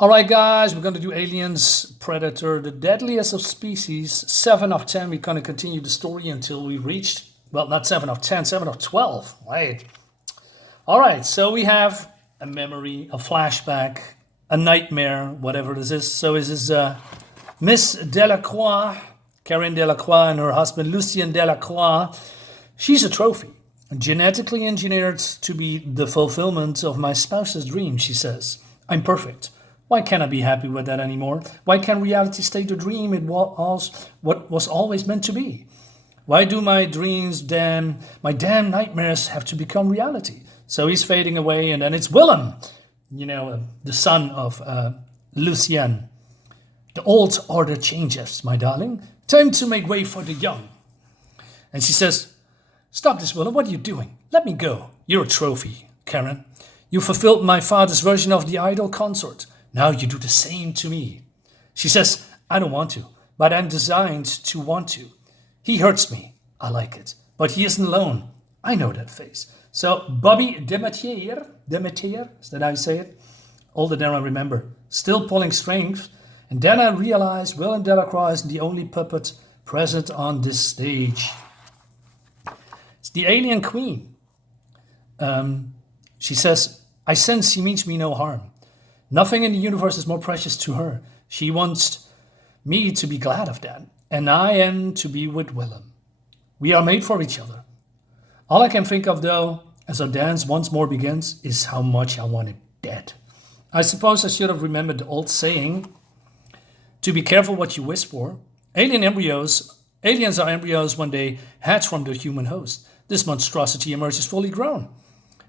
All right, guys, we're going to do Aliens, Predator, the deadliest of species. 7 of 10. We're going to continue the story until we reached, well, not 7 of 10, 7 of 12. Right. All right, so we have a memory, a flashback, a nightmare, whatever this is. So this is Miss Delacroix, Caryn Delacroix, and her husband, Lucien Delacroix. She's a trophy, genetically engineered to be the fulfillment of my spouse's dream, she says. I'm perfect. Why can't I be happy with that anymore? Why can't reality stay the dream it was what was always meant to be? Why do my dreams, my damn nightmares have to become reality? So he's fading away, and then it's Willem, the son of Lucien. The old order changes, my darling. Time to make way for the young. And she says, stop this, Willem. What are you doing? Let me go. You're a trophy, Caryn. You fulfilled my father's version of the idol consort. Now you do the same to me. She says, I don't want to, but I'm designed to want to. He hurts me. I like it. But he isn't alone. I know that face. So Bobby Demetier, is that how you say it? Older than I remember. Still pulling strings. And then I realized Willem Delacroix is the only puppet present on this stage. It's the alien queen. She says, I sense she means me no harm. Nothing in the universe is more precious to her. She wants me to be glad of that. And I am to be with Willem. We are made for each other. All I can think of, though, as our dance once more begins, is how much I want it dead. I suppose I should have remembered the old saying, to be careful what you wish for. Aliens are embryos when they hatch from the human host. This monstrosity emerges fully grown.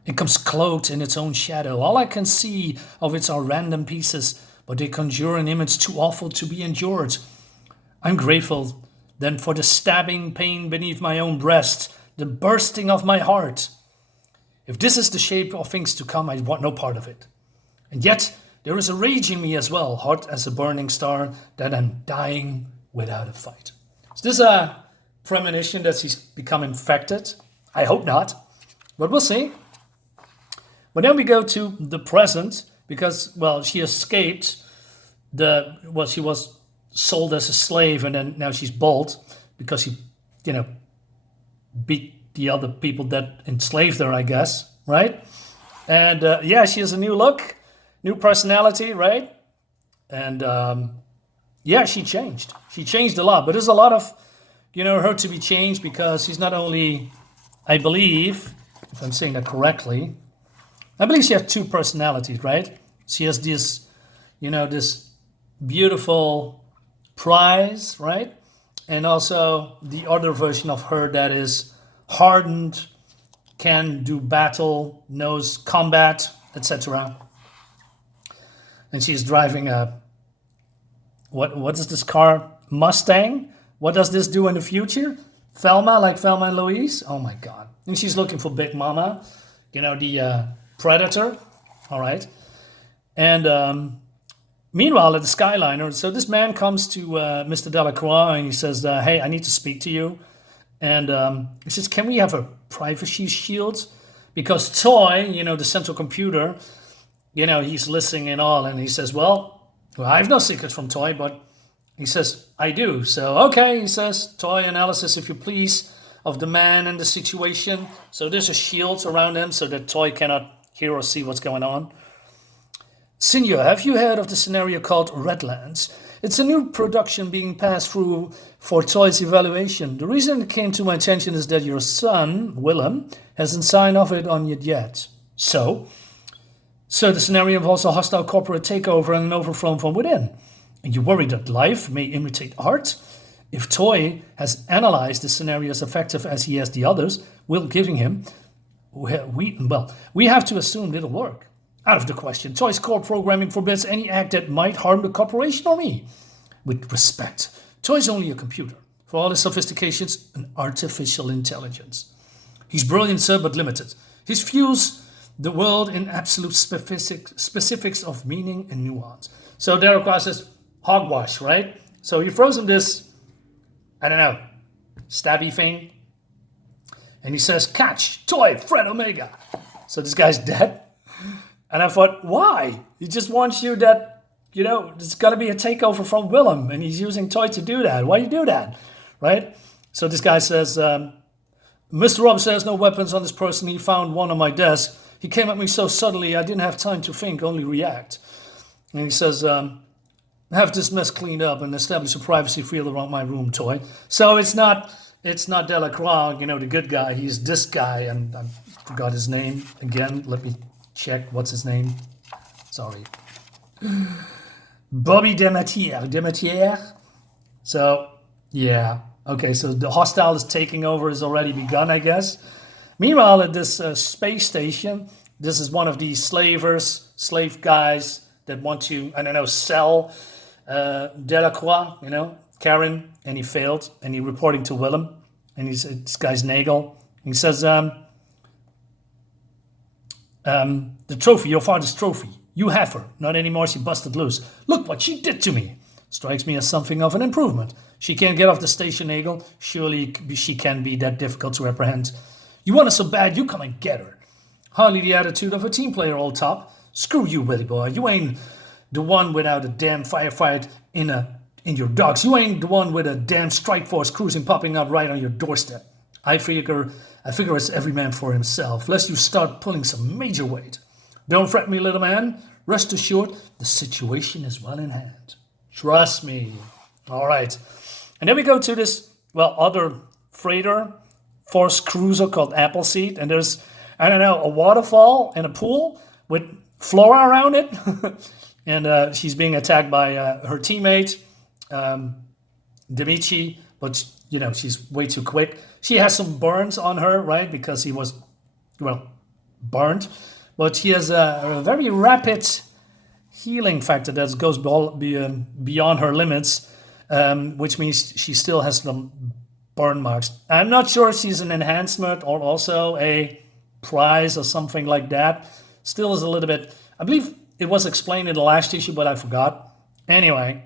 It comes cloaked in its own shadow. All I can see of it are random pieces, but they conjure an image too awful to be endured. I'm grateful then for the stabbing pain beneath my own breast, the bursting of my heart. If this is the shape of things to come, I want no part of it. And yet, there is a rage in me as well, hot as a burning star, that I'm dying without a fight. Is this a premonition that she's become infected? I hope not, but we'll see. But then we go to the present, because, well, she escaped she was sold as a slave, and then now she's bald because she, beat the other people that enslaved her, I guess, right? And she has a new look, new personality, right? And she changed. She changed a lot, but there's a lot of, her to be changed because she's not only, I believe, if I'm saying that correctly, I believe she has two personalities, right? She has this, this beautiful prize, right? And also the other version of her that is hardened, can do battle, knows combat, etc. And she's driving a, what is this car? Mustang? What does this do in the future? Velma, like Velma and Louise? Oh my God. And she's looking for Big Mama, the Predator, all right? And meanwhile, at the Skyliner, so this man comes to Mr. Delacroix and he says, hey, I need to speak to you. And he says, can we have a privacy shield? Because Toy, the central computer, he's listening and all. And he says, well, I have no secrets from Toy, but he says, I do. So, okay, he says, Toy analysis, if you please, of the man and the situation. So there's a shield around him so that Toy cannot hear or see what's going on. Senor, have you heard of the scenario called Redlands? It's a new production being passed through for Toy's evaluation. The reason it came to my attention is that your son, Willem, hasn't signed off it on it yet. So the scenario involves a hostile corporate takeover and an overthrow from within. And you worry that life may imitate art? If Toy has analyzed the scenario as effective as he has the others, we're giving him, we have to assume it'll work. Out of the question. Toy's core programming forbids any act that might harm the corporation or me. With respect, Toy's only a computer. For all his sophistications, an artificial intelligence. He's brilliant, sir, but limited. He views the world in absolute specifics of meaning and nuance. So Delacroix says, hogwash, right? So he throws him this, I don't know, stabby thing. And he says, catch, Toy, Fred Omega. So this guy's dead. And I thought, why? He just wants you that there's got to be a takeover from Willem, and he's using Toy to do that. Why you do that, right? So this guy says, Mr. Rob says no weapons on this person. He found one on my desk. He came at me so suddenly, I didn't have time to think, only react. And he says, have this mess cleaned up and establish a privacy field around my room, Toy. So it's not Delacroix, the good guy. He's this guy, and I forgot his name again. Let me check. What's his name? Sorry. Bobby Demetier. So, yeah. Okay, so the hostile is taking over has already begun, I guess. Meanwhile, at this space station, this is one of these slave guys that want to, sell Delacroix, Caryn, and he failed, and he's reporting to Willem, and this guy's Nagel. He says, the trophy, your father's trophy, you have her. Not anymore, she busted loose. Look what she did to me. Strikes me as something of an improvement. She can't get off the station, Nagel. Surely she can be that difficult to apprehend. You want her so bad, you come and get her. Hardly the attitude of a team player, old top. Screw you, Willy boy. You ain't the one without a damn firefight in your docks. You ain't the one with a damn strike force cruising popping up right on your doorstep. I figure it's every man for himself, lest you start pulling some major weight. Don't fret me, little man. Rest assured, the situation is well in hand. Trust me. All right. And then we go to this, other freighter, force cruiser called Appleseed. And there's, a waterfall and a pool with flora around it. And she's being attacked by her teammate, Demichi. But, she's way too quick. She has some burns on her, right? Because he was, burned. But she has a very rapid healing factor that goes beyond her limits, which means she still has some burn marks. I'm not sure if she's an enhancement or also a prize or something like that. Still is a little bit, I believe it was explained in the last issue, but I forgot. Anyway,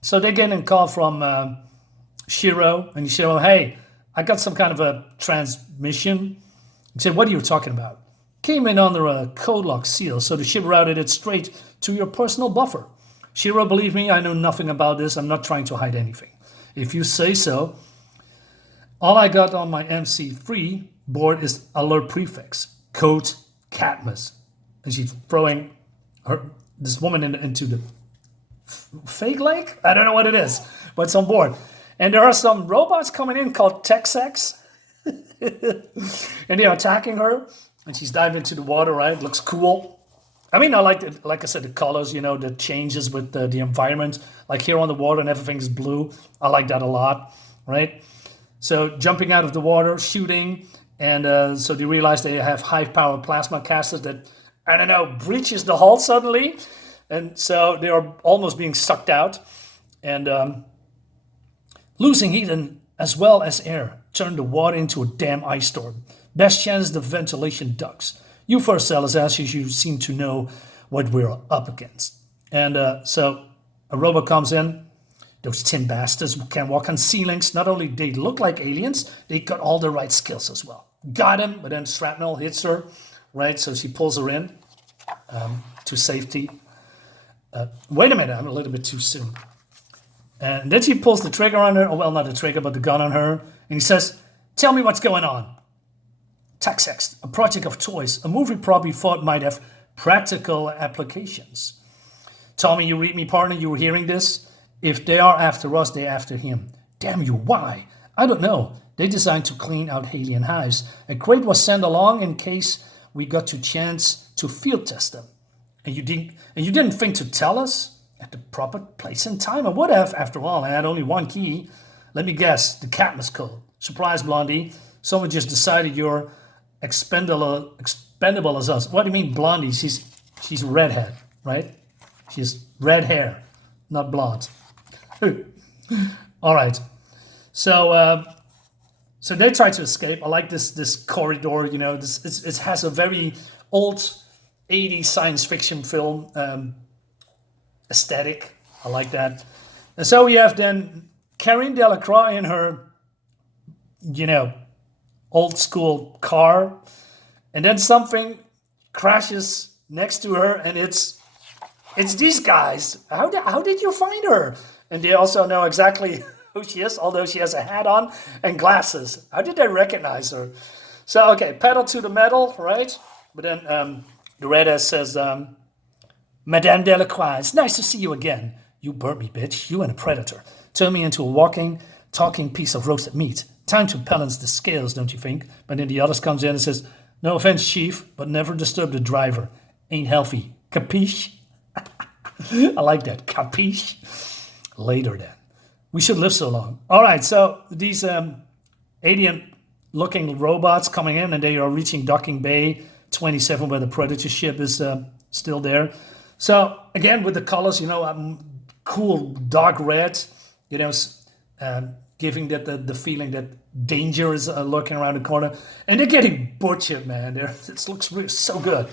so they get a call from Shiro, and Shiro, hey, I got some kind of a transmission. He said, what are you talking about? Came in under a code lock seal, so the ship routed it straight to your personal buffer. Shiro, believe me, I know nothing about this. I'm not trying to hide anything. If you say so, all I got on my MC3 board is alert prefix, code Cadmus. And she's throwing this woman into the fake lake? I don't know what it is, but it's on board. And there are some robots coming in called Texax. And they're attacking her. And she's diving into the water, right? Looks cool. I mean, I like it. Like I said, the colors, the changes with the environment. Like here on the water and everything's blue. I like that a lot, right? So jumping out of the water, shooting. And so they realize they have high-powered plasma casters that, breaches the hull suddenly. And so they are almost being sucked out. And losing heat and as well as air turned the water into a damn ice storm. Best chance the ventilation ducts. You first, Salazar, as you seem to know what we're up against. And so a robot comes in. Those tin bastards can walk on ceilings. Not only they look like aliens, they got all the right skills as well. Got him, but then shrapnel hits her, right? So she pulls her in to safety. Wait a minute, I'm a little bit too soon. And then she pulls the trigger on her. Well, not the trigger, but the gun on her. And he says, tell me what's going on. Texax, a project of toys, a movie probably thought might have practical applications. Tommy, you read me, partner, you were hearing this? If they are after us, they're after him. Damn you, why? I don't know. They designed to clean out alien hives. A crate was sent along in case we got to chance to field test them. And you didn't think to tell us at the proper place and time? I would have, after all. I had only one key. Let me guess, the Cadmus code. Surprise, Blondie. Someone just decided you're expendable as us. What do you mean, Blondie? She's a redhead, right? She's red hair, not blonde. All right. So they try to escape. I like this corridor. It has a very old 80s science fiction film aesthetic. I like that. And so we have then Caryn Delacroix in her, old school car, and then something crashes next to her, and it's it's these guys. How did you find her? And they also know exactly who she is, although she has a hat on and glasses. How did they recognize her? So, okay, pedal to the metal, right? But then Loretta says, Madame Delacroix, it's nice to see you again. You burnt me, bitch. You and a predator. Turned me into a walking, talking piece of roasted meat. Time to balance the scales, don't you think? But then the others comes in and says, no offense, chief, but never disturb the driver. Ain't healthy. Capiche? I like that. Capiche? Later then. We should live so long. All right, so these alien-looking robots coming in, and they are reaching Docking Bay 27, where the Predator ship is still there. So again, with the colors, cool dark red, giving that the feeling that danger is lurking around the corner, and they're getting butchered, man. It looks really so good,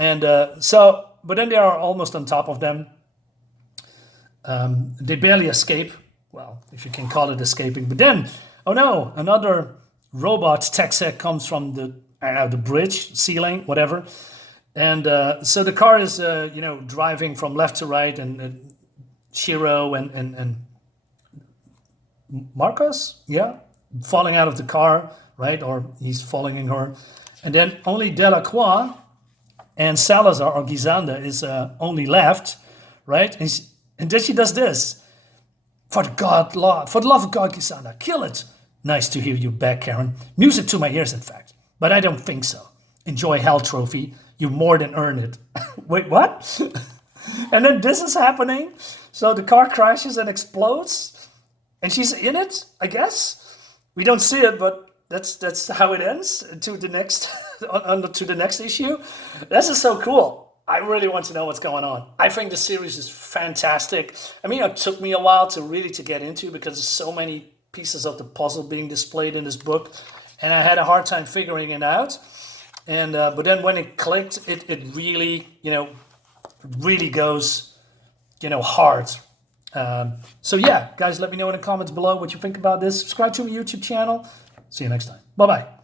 and but then they are almost on top of them. They barely escape. Well, if you can call it escaping. But then, oh no, another robot tech set comes from the bridge ceiling, whatever. And so the car is, driving from left to right, and Shiro and Marcos, falling out of the car, right? Or he's following her. And then only Delacroix and Salazar, or Gizanda, is only left, right? And then she does this. For the love of God, Gizanda, kill it. Nice to hear you back, Caryn. Music to my ears, in fact. But I don't think so. Enjoy hell, trophy. You more than earn it. Wait, what? And then this is happening. So the car crashes and explodes. And she's in it, I guess. We don't see it, but that's how it ends to the next to the next issue. This is so cool. I really want to know what's going on. I think the series is fantastic. I mean, it took me a while to get into, because there's so many pieces of the puzzle being displayed in this book, and I had a hard time figuring it out. And but then when it clicked, it really really goes hard. So yeah, guys, let me know in the comments below what you think about this. Subscribe to my YouTube channel. See you next time. Bye bye.